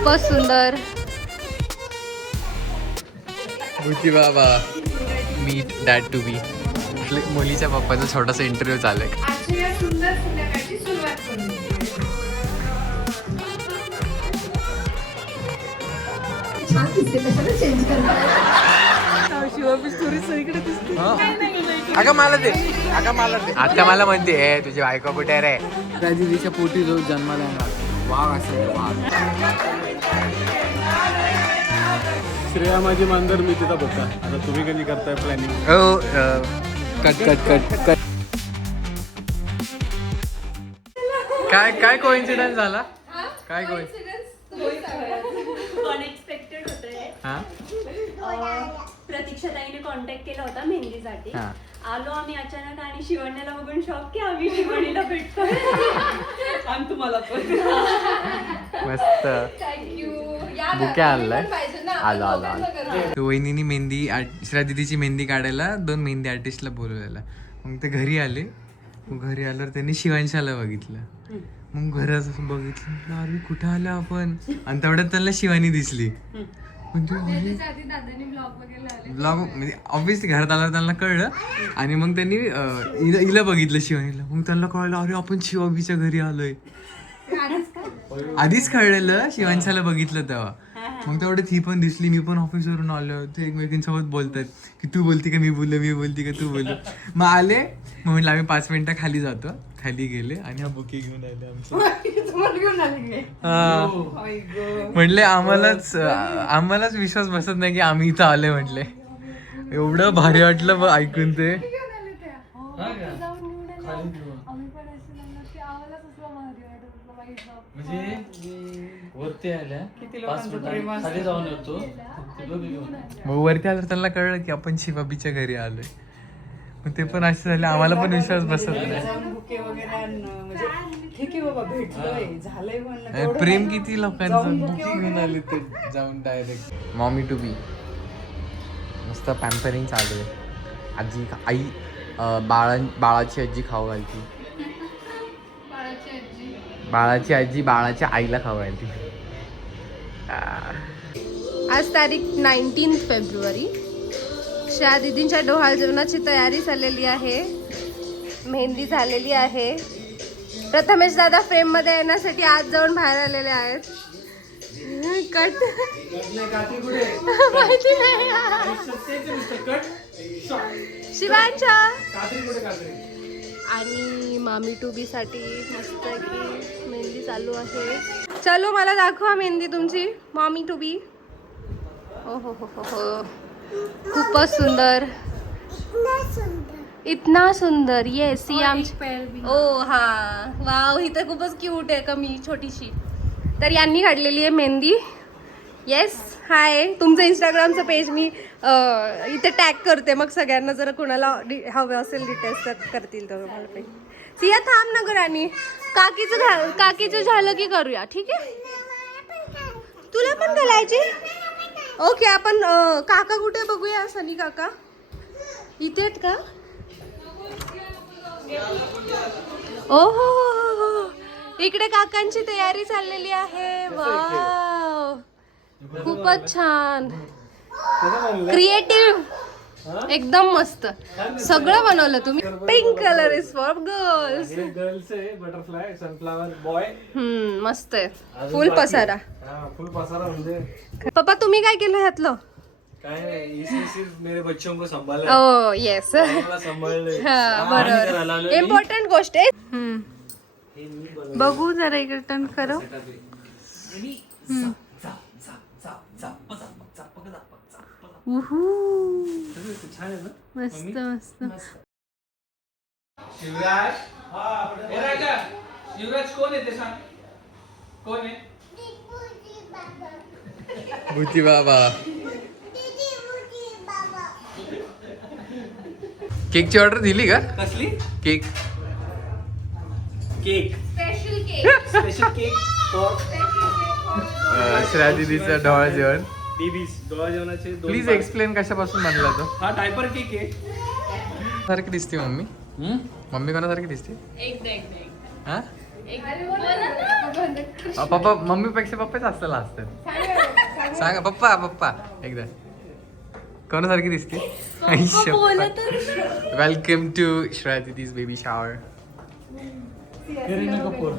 खूपच सुंदर. भूती बाबा मीट डॅड टू बी. मुलीच्या पप्पाचा छोटासा इंटरव्ह्यू चालू आहे. आजच्या या सुंदर संध्याकाळची सुरुवात करू. छान दिसते, कशाला चेंज करणार? शिवापी स्टोरी सगळीकडे दिसते. अगं मला दे, अगं मला दे. आता मला म्हणते ए तुझी बायको कुठे रे? त्या दिदीच्या पोटी जो जन्माला येणार वाघ असेल वाघ. श्रेया माझी मांजर मी तिथं बघा. आता तुम्ही कधी करताय प्लॅनिंग? हो कट कट कट कट. काय काय कोइन्सिडन्स झाला? काय अनएक्सपेक्टेड होतंय. हा प्रतीक्षाताईने कॉन्टॅक्ट केला होता मेहंदीसाठी. हा. आलो आम्ही अचानक आणि शिवण्याला बघून शॉक की आम्ही शिवणीला भेटतोय. आणि तुम्हाला पण मस्त थँक्यू. बुके आणलाय. आलो आलो आलो. वहिनीनी मेहंदी श्रेया दीदीची मेहंदी काढायला 2 मेहंदी आर्टिस्टला बोलवलेला. मग ते घरी आले. मग घरी आल्यावर त्यांनी शिवांशाला बघितलं. मग घरात बघितलं अरे कुठं आलं आपण. आणि तेवढ्यात त्यांना शिवानी दिसली. म्हणजे ब्लॉग म्हणजे ऑब्विसली घरात आल्यावर त्यांना कळलं. आणि मग त्यांनी हिला बघितलं शिवानीला. मग त्यांना कळलं अरे आपण शिवाबीच्या घरी आलोय. आधीच कळलेलं शिवांशाला बघितलं तेव्हा. मग तेवढे ती पण दिसली. मी पण ऑफिसवरून आलो. ते एकमेकींसोबत बोलतात की तू बोलती का मी बोललो, मी बोलती का तू बोललो. मग आले. मग म्हटलं आम्ही 5 मिनिटं खाली जातो. खाली गेले आणि हा बुके घेऊन आले म्हटले आम्हालाच विश्वास बसत नाही की आम्ही इथं आले. म्हटले एवढं भारी वाटलं ऐकून ते. वरती आल्या खाली जाऊन येतो. मग वरती आल्यावर त्यांना कळलं की आपण शिवाबीच्या घरी आलोय. मग ते पण असं झालं आम्हाला पण विश्वास बसत नाही. प्रेम किती लोकांचं. बुके घेऊन आले ते जाऊन डायरेक्ट. मॉमी टू बी मस्त पॅम्परिंग चालू आहे. आजी आई बाळाची आजी खाऊ घालती. बाळाची आजी बाळाच्या आईला खाऊ घालती. आज तारीख 19 फेब्रुवारी. श्रेया दीदींच्या डोहाळ जेवणाची तयारी चाललेली आहे. मेहंदी झालेली आहे. प्रथमेश दादा फ्रेम मध्ये येण्यासाठी आज जाऊन बाहेर आलेले आहेत. कट माहिती नाही शिवांच्या. आणि मामी टू बी साठी मस्त की मेहंदी चालू आहे. चलो मला दाखवा मेहंदी तुमची मामी टू बी. हो हो हो हो हो खूपच सुंदर. इतना सुंदर. येस ही आमची. ओ हा वाव ही तर खूपच क्यूट आहे कमी छोटीशी. तर यांनी काढलेली आहे मेहंदी. Yes hi. तुमचं इंस्टाग्रामचं पेज मी इथे टॅग करते. मग सगळ्यांना जर कोणाला हवे असेल डिटेल्स तर करतील तर मला पेज. सिया थांब ना राणी. काकीचं झालं की करूया ठीक आहे. तुला पण घालायची. ओके आपण काका कुठे बघूया. सनी काका इथे आहेत का. ओ हो हो हो इकडे काकांची तयारी चाललेली आहे. वाव खूपच छान. क्रिएटिव्ह एकदम मस्त. सगळं बनवलं तुम्ही. Pink colour is for girls. Girls आहे. Butterfly sunflower boy. मस्त आहे. फुल पसारा. फुल पसारा म्हणजे पप्पा तुम्ही काय केलं ह्यातलं. काय नाही. इसने सिर्फ मेरे बच्चों को संभाला. ओ येस संभाळले. बरोबर इम्पॉर्टंट गोष्ट आहे. बघू जरा इकडे टर्न करो. मस्त मस्त. शिवराज शिवराज कोण आहे ते सांग. कोण आहे. भूती बाबा. केकची ऑर्डर दिली का. कसली cake. Cake special cake. Special cake for Shreya दीदीचं ढोळ जेवण. बेबीज. डोळा जेवणाचे प्लीज एक्सप्लेन कशापासून बनला तो. हा डायपर केक आहे. सारखी दिसते मम्मी. मम्मी कोणासारखी दिसते. हा पप्पा मम्मीपेक्षा पप्पाच असतं असतं. सांगा पप्पा पप्पा एकदा कोणासारखी दिसते. Welcome to Shreya didi's baby shower.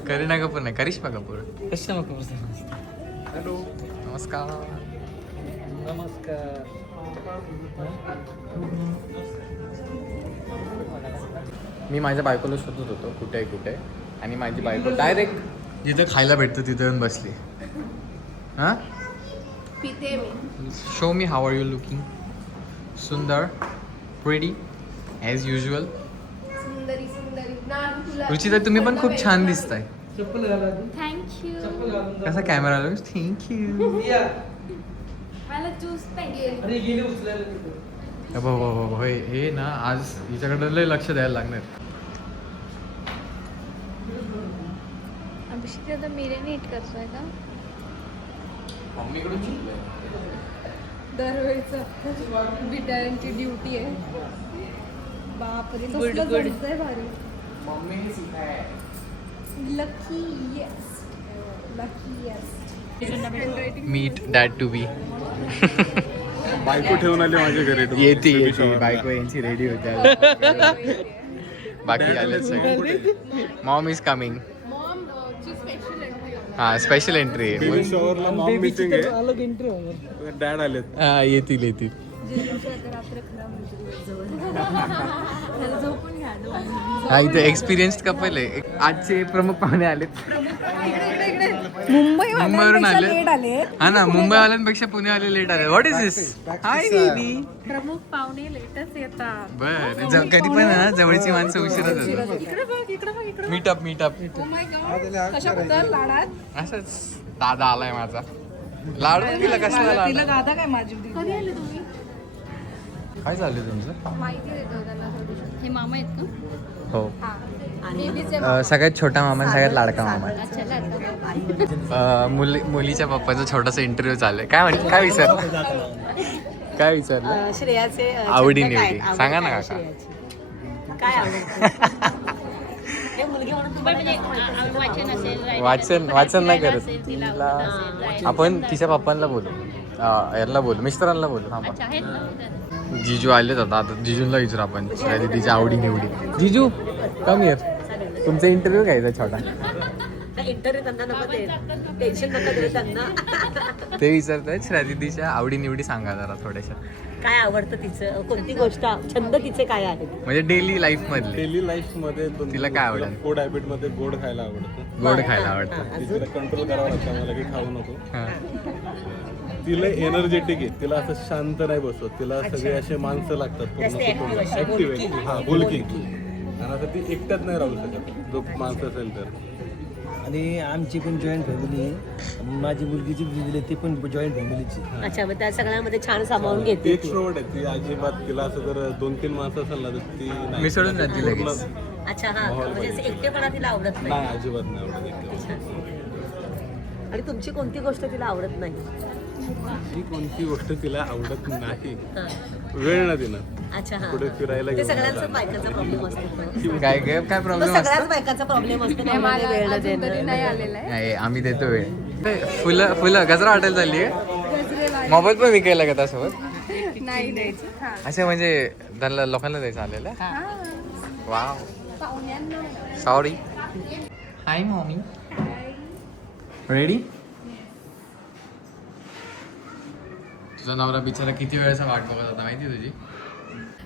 Kareena Kapoor नाही, करिश्मा कपूर. हॅलो नमस्कार. मी माझ्या बायकोला शोधत होतो कुठे कुठे, आणि माझी बायको डायरेक्ट जिथं खायला भेटतं तिथं येऊन बसली. हां पिते मी. Show me how are you looking. सुंदर, प्रिटी ॲज युजल. सुंदरी सुंदरी नाही तुला. रुचिता तुम्ही पण खूप छान दिसताय. थँक्यू. कसा कॅमेरा आला. थँक्यू. मला ज्यूस पाहिजे. होय हे ना आज हिच्याकडे लय लक्ष द्यायला लागणार. अभिषेक आता मिरे नीट करतोय का? मम्मीकडून शिकलोय. दरवेळेचं बिटाऱ्यांची ड्युटी आहे. बापरे कसलं जमतंय भारी. मम्मी सिखाया. Lucky yes lucky yes. Meet dad to be. बायको ठेवून आली माझ्या घरी. येते बायको यांची रेडी होते. बाकी आले सगळे. Maugham is coming. हा स्पेशल एंट्री आहे. बेबी शॉवरला मॉम मीटिंग आहे. डॅड आलेत. हा येतील येतील. हा इथे एक्सपिरियन्स्ड कपल आहे. आजचे प्रमुख पाहुणे आलेत. मुंबईवरून आले. हा ना मुंबईवाल्यांपेक्षा पुणेवाले लेट आले. व्हॉट इज दिस. हाय दीदी. प्रमुख पाहुणे लेटच येतात. बर कधी पण ना जवळची माणसं उशिराच येतात. Meetup meetup. कशाबद्दल लाडात. असंच दादा आलाय माझा. लाडू तिला कसला लाडू. दादा काय माझी. कधी आले तुम्ही? काय चालू तुमचं. माहिती देतो त्यांना थोडीशी. हे मामा आहेत का? हो बेबीचे सगळ्यात छोटा मामा आणि सगळ्यात लाडका मामा. अच्छा लाडका. मुलीच्या पप्पाचा छोटासा इंटरव्ह्यू चालू काय म्हणते. काय विचारलं. काय विचारलं. श्रेयाचे आवडी निवडी सांगा ना काका. काय आवडतं? हे मुलगी म्हणून तुम्हाला वाचन नाही करत तिला. आपण तिच्या पप्पांना बोलू. याला बोलू मिस्टरांना बोलू. जिजू आलेच आता जिजूला विचारू आपण तिच्या आवडी निवडी. जिजू कम हिअर. तुमचा इंटरव्ह्यू घ्यायचा छोटा. इंटरव्ह्यू त्यांना नको दे. टेन्शन नका देऊ त्यांना. ते विचारतायत श्रादितीच्या आवडी निवडी सांगा जरा थोड्याशा. काय आवडतं तिचं, कोणती गोष्ट, छंद तिचे काय आहेत. म्हणजे डेली लाईफ मधले. डेली लाईफ मध्ये तिला काय आवडेल. फूड हॅबिट मध्ये गोड खायला आवडतं. गोड खायला आवडतं. तिला कंट्रोल करावं लागतं मला की खाऊ नको. हा. तिला एनर्जेटिक आहे. तिला असं शांत नाही बसवत. तिला सगळे असे माणसं लागतात पूर्ण ऍक्टिव्ह. हा बोलकी. आणि आता ती एकट्यात नाही राहू शकत जो माणसं असेल तर. आणि आमची पण जॉईंट फॅमिली आहे. माझी मुलगीची मुलगी आहे ती पण जॉईंट फॅमिलीची. अच्छा मग त्या सगळ्यामध्ये छान सामावून ती घेते. एक्स्ट्रोवर्ट आहे. ती अजिबात तिला असं जर 2-3 माणसं असेल ना तर ती नाही. मिसळून जाते लगेच. पूर्ण- अच्छा हा म्हणजे असं एकटेपणा तिला आवडत नाही. नाही अजिबात नाही आवडत एकटं. आणि तुमची कोणती गोष्ट तिला आवडत नाही. ही कोणती गोष्ट तिला आवडत नाही. हा. वेळ ना तिनं अच्छा हा पुढे फिरायला ते घेऊन सगळ्यांचा जायला. बायकाचा प्रॉब्लेम असतो. काय काय काय तो प्रॉब्लेम सगळ्याच असतो. बायकाचा प्रॉब्लेम असतो ना, मला वेळ न अजून तरी देणं. नाही आलेला आहे. नाही आम्ही देतो वेळ. फुलं फुलं गजरा हॉटेल चालली आहे. मोबाईल पण विकायला का त्यासोबत. नाही द्यायचं. हा. असं म्हणजे त्यांना लोकांना द्यायचं आलेलं. वाव पाहुण्यांना सॉरी. हाय मॉमी. रेडी. तुझा नवरा बिचारा किती वेळेचा वाट बघत होता माहिती तुझी.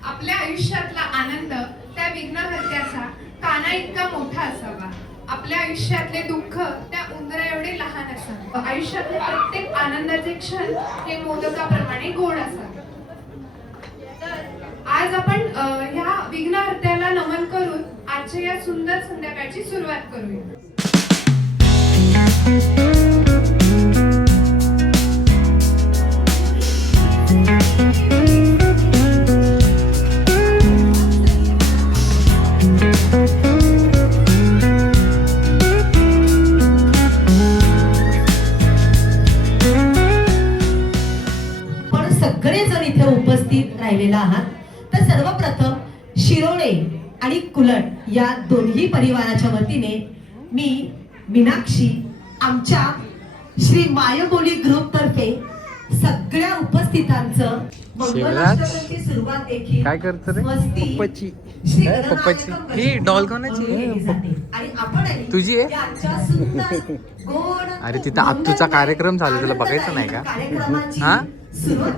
आपल्या आयुष्यातला आनंद त्या विघ्नहर्त्याचा काना इतका मोठा असावा. आपल्या आयुष्यातले दुःख त्या उंदरा एवढे लहान असावे. आयुष्यातले प्रत्येक आनंदाचे क्षण हे मोदकाप्रमाणे गोड असावे. तर आज आपण ह्या विघ्नहर्त्याला नमन करून आजच्या या सुंदर संध्याकाळची सुरुवात करूया. सगळेजण इथे उपस्थित राहिलेला आहात. तर सर्वप्रथम शिरोळे आणि कुलट या दोन्ही परिवाराच्या वतीने मी मीनाक्षी आमच्या श्री मायबोली ग्रुप तर्फे सगळ्या उपस्थितांचं मंगलाष्टकांची सुरुवात देखील काय करतो रे? स्वस्ती पप्पाची. श्री काय गणनायकम पप्पाची? गणपती ही डॉल कोणाची? केली जाते. आणि आपणही तुझी आहे? यांच्या सुंदर, गोड, अरे तिथं आत्तूचा कार्यक्रम चालू आहे, तुला बघायचं नाही का? कार्यक्रमाची हा? सुरुवात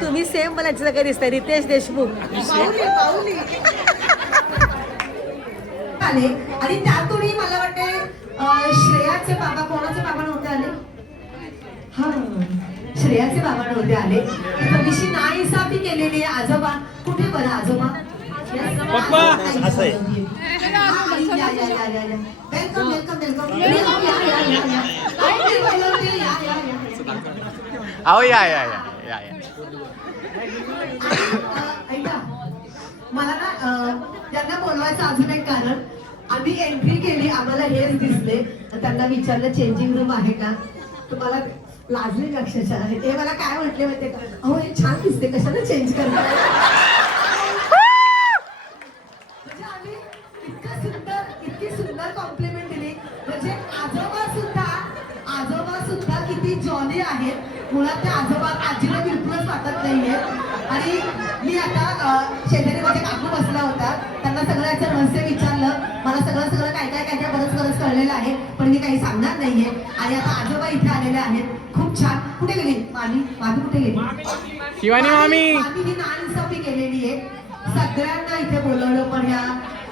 तुम्ही सेम मला याच्यासारखं दिसतंय रितेश देशमुख. आले आणि त्यातूनही मला वाटते श्रेयाचे बाबा कोणाचे बाबा नव्हते आले. हा श्रेयाचे बाबा नव्हते आले. थोडीशी नाइंसाफी केलेली आहे. आजोबा कुठे बरं आजोबा? असं आहे. वेलकम वेलकम वेलकम काय बोलवलं होते? या अहो या ऐका मला ना त्यांना बोलवायचं अजून एक कारण. आम्ही एंट्री केली, आम्हाला हेच दिसले. त्यांना विचारलं चेंजिंग रूम आहे का? तुम्हाला लाजले अक्षरशः. ते मला काय म्हटले माहितीये का? अहो हे छान दिसते, कशाला चेंज करणार? म्हणजे आम्ही इतकी सुंदर कॉम्प्लिमेंट दिली. म्हणजे आजोबा सुद्धा किती जॉली आहेत. मुळात त्या आजोबा आजीला बिलकुलच वाटत नाहीये. आणि मी आता शेजारी माझे काकू बसला होता, त्यांना सगळं याचं रहस्य विचारलं. मला सगळं काय बरंच कळलेलं आहे, पण मी काही सांगणार नाहीये. आणि आता आजोबा इथे आलेले आहेत. खूप छान. कुठे गेली मामी कुठे गेली? शिवानी मामी ही नाइंसाफी केलेली आहे. सगळ्यांना इथे बोलवलं, पण या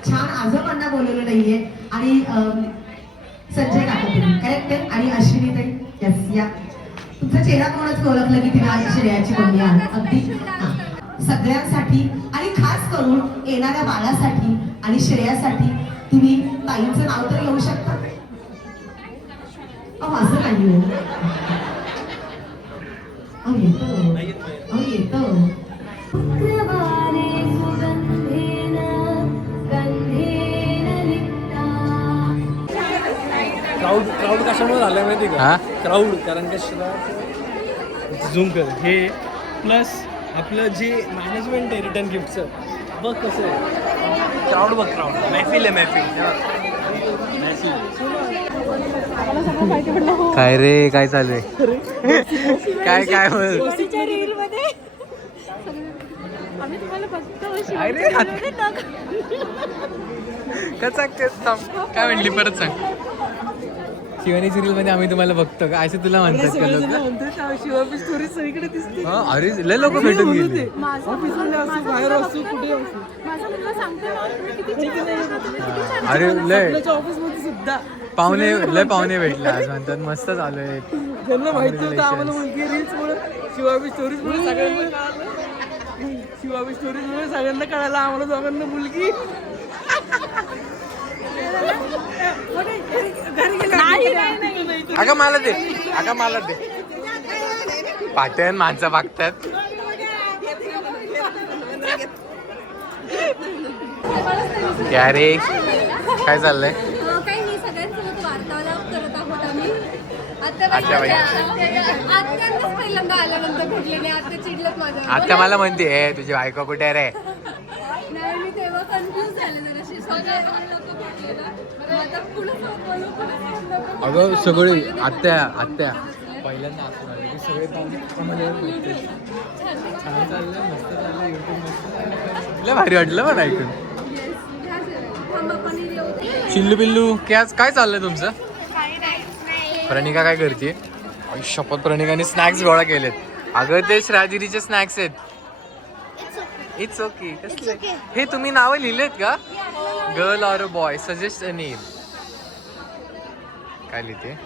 छान आजोबांना बोलवलं नाहीये. आणि संजय काका करेक्ट आहे. आणि अश्विनी ताई यस या तुमचा चेहरा कोणच ओळखलं की तिला श्रेयाची मम्मी आहे. अगदी सगळ्यांसाठी आणि खास करून येणाऱ्या बाळासाठी आणि श्रेयासाठी तुम्ही ताईंचं नाव तर घेऊ शकता. असं नाही येतो. क्राऊड कशामुळे झालं माहिती हा? का? क्राऊड कारण का झूम कर हे प्लस आपलं जे मॅनेजमेंट आहे रिटर्न गिफ्टचं बघ कसं आहे. क्राऊड महफिल आहे काय रे काय चालू आहे? काय बोल काय म्हणली परत सांग. शिवानी सिरियल मध्ये आम्ही तुम्हाला बघतो का असं तुला म्हणतात का लोक? शिवापी स्टोरी सगळीकडे दिसते. अरे लय लोक भेटून गेले. बाहेर असू कुठे अरे लय ऑफिस मध्ये सुद्धा पाहुणे भेटले आज म्हणतात मस्त चालू आहे. त्यांना माहिती होतं आम्हाला मुलगी रील्स मुळे शिवाबी स्टोरीज मुळे सगळ्यांना कळालं. शिवाबी स्टोरीज मुळे सगळ्यांना कळालं आम्हाला दोघांना मुलगी. अगं मला दे पाट्यान माणसं बघतात. क्या रे काय चाललंय? काही नाही, सगळ्यांसोबत वार्तालाप करत आहोत आम्ही. आत्या बाई. आत्यांनाच पहिल्यांदा आल्यानंतर भेटले नाही. आत्या चिडलत माझ्यावर. आता मला म्हणते ए तुझी बायको कुठे आहे रे? नाही, मी तेव्हा कन्फ्युज झाले जराशी. सगळे लोकं भेटले ना. मग आता पुढे जाऊन बोलू, पुढे जाऊन नको. अगं सगळे आत्या पहिल्यांदा असं झालं की सगळे छान चाललं, मस्त चाललं, युट्यूब मस्त चाललं. लय भारी वाटलं पण ऐकून. थांबा, पनीर येऊ दे. चिल्लू पिल्लू काय चाललंय तुमचं? प्रणिका काय करते? शपथ, प्रणिकाने स्नॅक्स गोळा केलेत. अगं ते श्राजिरीचे स्नॅक्स आहेत. It's okay. हे तुम्ही नावं लिहिलेत का? Girl or a boy, suggest a name. काय लिहिते?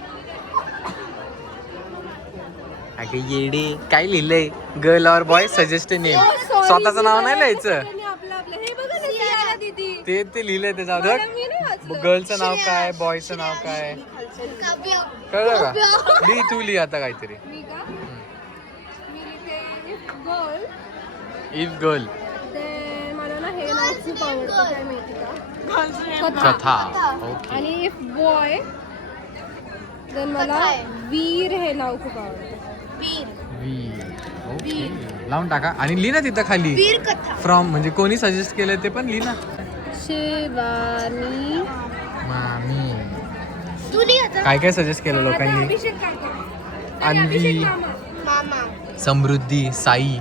अगं येडे, काय लिहिलंय? Girl or boy, suggest a name. स्वतःचं नाव नाही लिहायचं. आपलं हे बघा ना, सियारा दीदी. ते लिहिलंय त्याच्यावर. मी नाही वाचलं. गर्लचं नाव काय, बॉयचं नाव काय, कळलं का? लिही, तू लिही आता काहीतरी. मी का? मी लिहिते इफ गर्ल, इफ गर्ल, ते मला ना हे नाव खूप आवडतं, काय माहिती का? कथा. ओके. आणि इफ बॉय, देन मला वीर हे नाव खूप आवडतं. ओके. लावून टाका आणि लिही ना तिथं खाली फ्रॉम, म्हणजे कोणी सजेस्ट केलं ते पण लिही ना. शिवानी मामी. काय काय सजेस्ट केलं लोकांनी? अभिषेक काका, अन्वी, मामा. समृद्धी, साई.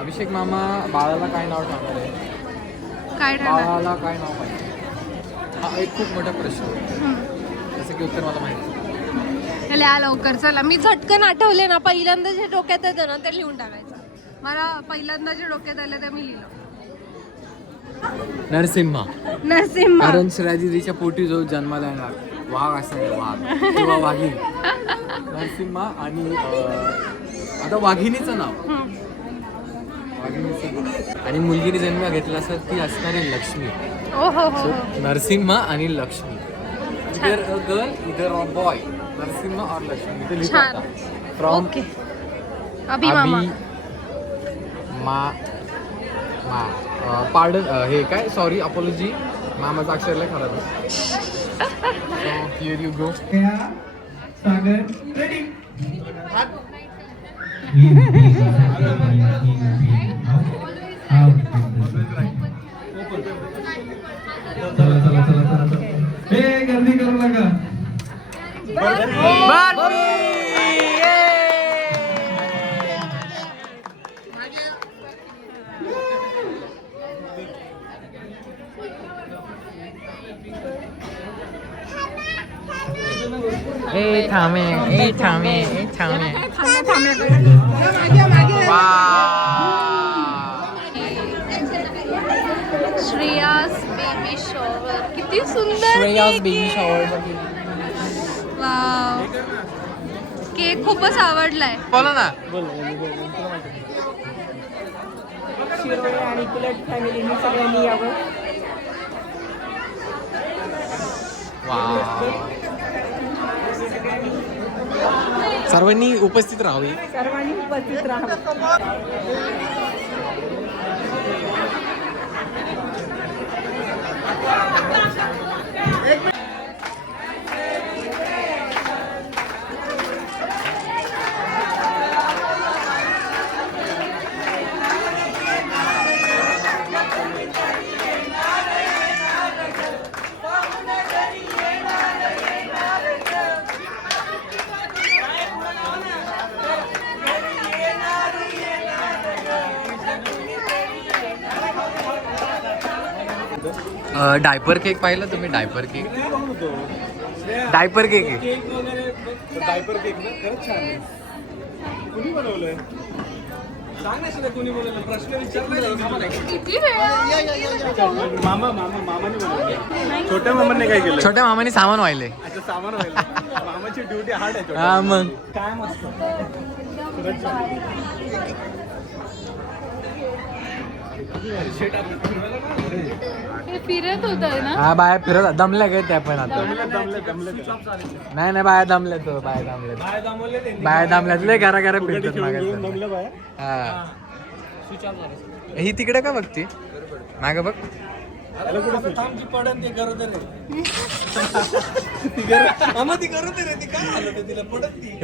अभिषेक मामा बाळाला काय नाव टाकणार आहे? काय ठरलं? बाळाला काय नाव पाहिजे? हा एक खूप मोठा प्रश्न आहे. जसं की उत्तर मला माहिती. लिहा लवकर, चला. मी झटकन आठवले ना, पहिल्यांदा जे डोक्यात येतं ना ते लिहून टाकायचं. मला पहिल्यांदा जे डोक्यात आलं ते मी लिहिलं. नरसिंहा. नरसिंहा. कारण श्राजिरीच्या पोटी जो जन्माला येणार वाघ असेल, वाघ किंवा वाघीण. नरसिंहा आणि आता वाघिणीचं नाव, वाघिणीचं नाव. आणि मुलगीने जन्म घेतला असं ती असणार आहे लक्ष्मी. ओ हो हो. नरसिंहा आणि लक्ष्मी. इधर अ गर्ल, इधर अ बॉय. नरसिंहा और लक्ष्मी. इथे लिहितो छान. आता. From okay. अभि मामा. पार्डन, हे काय, सॉरी, अपॉलॉजी. मामाचा अक्षर लय खराब आहे. So here you go. Sagar ready. चला गर्दी करू नका. Shreyas baby shower. किती सुंदर बेबी शॉवर. वाव, केक खूपच आवडलाय. बोला ना. शिरोळे आणि कुलट फॅमिलीने सगळ्यांनी यावं. सर्वांनी उपस्थित राहावे. सर्वांनी उपस्थित राहावं. डायपर केक पाहिला तुम्ही? डायपर केक, डायपर केक आहे. डायपर केक ना, खरंच छान आहे. कुणी बनवलंय? सांग ना शिवाय कोणी बोललं, प्रश्न विचारला. किती वेळ? मामाने बनवलंय. छोट्या मामाने काय केलं? छोट्या मामाने सामान वाहिले. अच्छा, सामान व्हायला. मामाची ड्युटी हार्ड आहे. हा मग. काय मस्त. खरंच छान. हे फिरत होत ना. हा बाया फिरत दमल्या काय त्या पण आता नाही बाया दमल्या तो बाया दमल्यात लय घरा घरा फिरतात मागायचं. हा ही तिकडे का बघते माग बघ.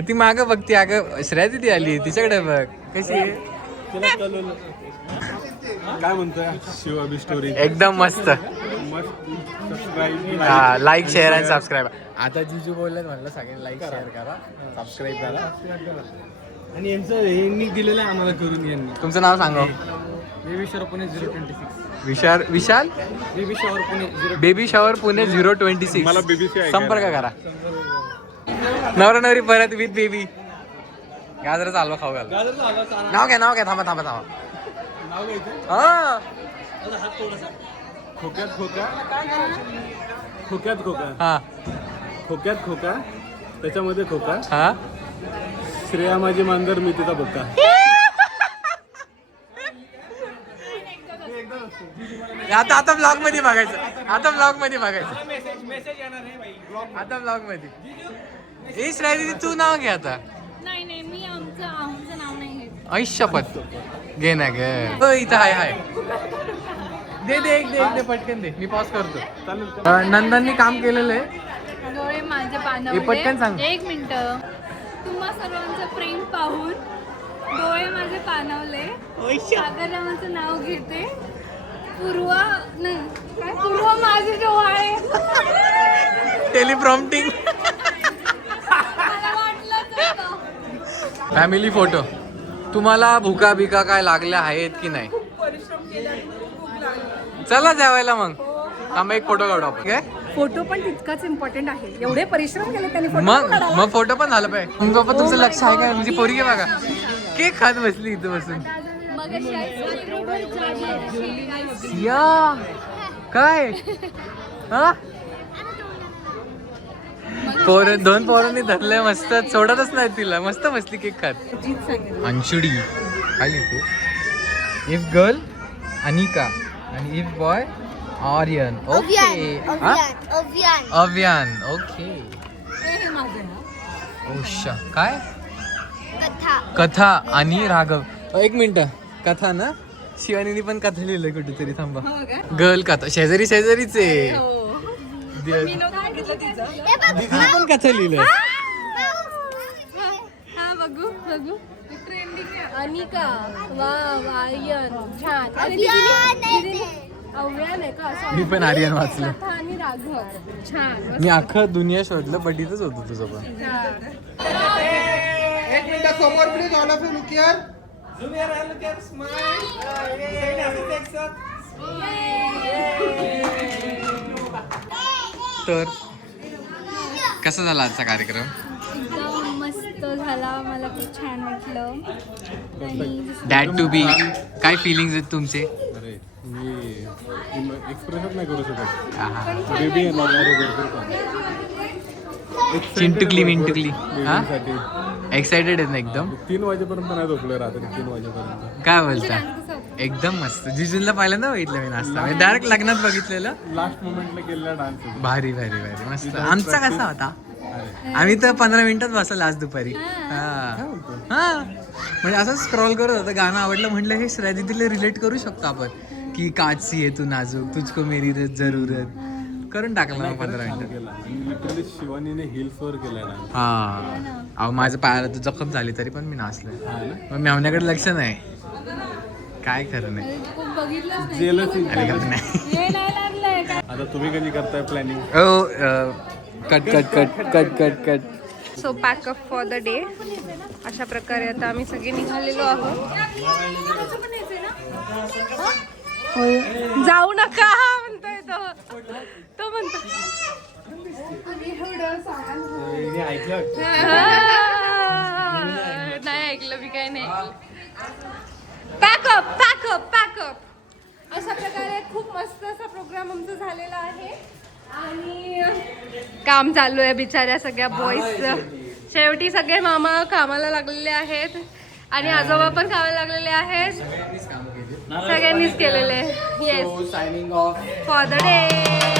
ती माग बघती अगं श्रेया दिदी आली तिच्याकडे बघ कशी आहे. काय म्हणतोय शिवाबी स्टोरी एकदम मस्त. सबस्क्राईब लाईक शेअर आणि सबस्क्राईब. आता जिजू बोलले म्हणलं सगळ्यांनी लाईक शेअर करा सबस्क्राईब करा. आणि यांचं यांनी दिलेलं आहे आम्हाला करून यांनी. तुमचं नाव सांगा. Baby shower Pune 026. Vishal baby shower Pune baby shower Pune 026. मला BBC ऐकायला. संपर्क करा. नवरा नवरी परत विथ बेबी. गाजर चालवा खाऊ घाल. नाव घ्या थांबा नाव घ्यायचं हा खोक्यात खोका खोक्यात खोका हा खोक्यात खोका त्याच्यामध्ये खोका हा. श्रेया माझी मांजर मी तिचा बघता. आता ब्लॉग मध्ये बघायचं. आता ब्लॉग मध्ये ए श्रेया दीदी तू नाव घे आता. नाही मी आमचं नाव नाही घेत. ऐशपत घे ना ग. इथं हाय दे पटकन दे. मी पॉज करतो. नंदननी काम केलेलं आहे. डोळे माझे हे पाणवले. पटकन सांग. एक मिनिट. तुम्हा सर्वांचं प्रेम पाहून डोळे माझे पाणवले. सागर रावांचं नाव घेते. पूर्वा माझे डोळे. टेलिप्रॉम्प्टिंग. मला वाटलंच होतं. Family photo. तुम्हाला भुका बिका काय लागल्या आहेत की नाही. चला जेवायला मग. थांबा एक फोटो काढू आपण. काय फोटो पण तितकाच इम्पॉर्टंट आहे. एवढे परिश्रम केले त्यांनी मग फोटो पण झालं पाहिजे. तुमचं पण तुमचं लक्ष आहे काय. म्हणजे पोरगी बघा केक खात बसली इथं बसून. या काय हा दोन पोरांनी धरलंय मस्त. सोडतच नाही तिला. मस्त बसली केक खात. अंशुडी काय लिहिते. इफ गर्ल अनिका आणि if boy Aryan. Okay Avyan. Okay Osha काय कथा आणि राघव. एक मिनिट कथा ना. शिवानीने पण कथा लिहिलंय कुठेतरी. थांबा. गर्ल कथा शेजारीच आहे. दीदी पण कथा लिहिलंय. हा बघू ट्रेंडिंग. अनिका वाव आर्यन छान. अव्यान आहे का. मी पण आर्यन वाचलं. कथा आणि राघव छान. मी अख्खं दुनिया शोधलं बट इथंच होतो तुझं पण. एक मिनिट समोर please. All of you look here. Zoom here. Look here. Smile. तर कसा झाला आजचा कार्यक्रम. एकदम मस्त झाला. मला खूप छान वाटलं. आणि डॅड टू बी काय फिलिंग्स आहेत तुमचे. अरे मी एक्सप्रेस नाही करू शकत. आहा. बेबी येणार चिंटुकली मिंटुकली हा बेबीसाठी एक्साइटेड आहेत ना एकदम. 3 वाजेपर्यंत नाही झोपलोय रात्री. 3 वाजेपर्यंत. काय बोलता. एकदम मस्त. जिजूला पहिल्यांदा बघितलं मी नाचता. डायरेक्ट लग्नात बघितलेलं. लास्ट मोमेंटला केलेला डान्स. भारी मस्त. आमचा कसा होता. आम्ही तर 15 मिनिटात बसलो आज दुपारी. हा म्हणजे असं स्क्रॉल करत होतं. गाणं आवडलं म्हटलं हे श्रेया दीदीला रिलेट करू शकतो आपण की काची आहे तू नाजूक तुझको मेरी जरूरत करून टाकलं मग 15 मिनिटात. लिटरली शिवानीने हिल्सवर केला डान्स. हा अहो माझ्या पायाला तर जखम झाली तरी पण मी नाचलोय. मग मेवण्याकडे लक्ष नाही. काय खरं नाही. बघितलंच नाही. जेलसी. अरे गप्प नाही. हे नाही लागलंय का. आता तुम्ही कधी करताय planning. Cut. So pack up for the day. अशा प्रकारे आता आम्ही सगळे निघालेलो आहोत. जाऊ नका म्हणतोय तो म्हणतो. नाही ऐकलं मी काय नाही ऐकलं. पॅकअप अशा प्रकारे खूप मस्त असा प्रोग्राम आमचा झालेला आहे. आणि काम चालू आहे बिचाऱ्या सगळ्या बॉईजचं. शेवटी सगळे मामा कामाला लागलेले आहेत. आणि आजोबा पण खायला लागलेले आहेत. सगळ्यांनीच कामं केली. सगळ्यांनीच केलेले. Yes signing off. For the day.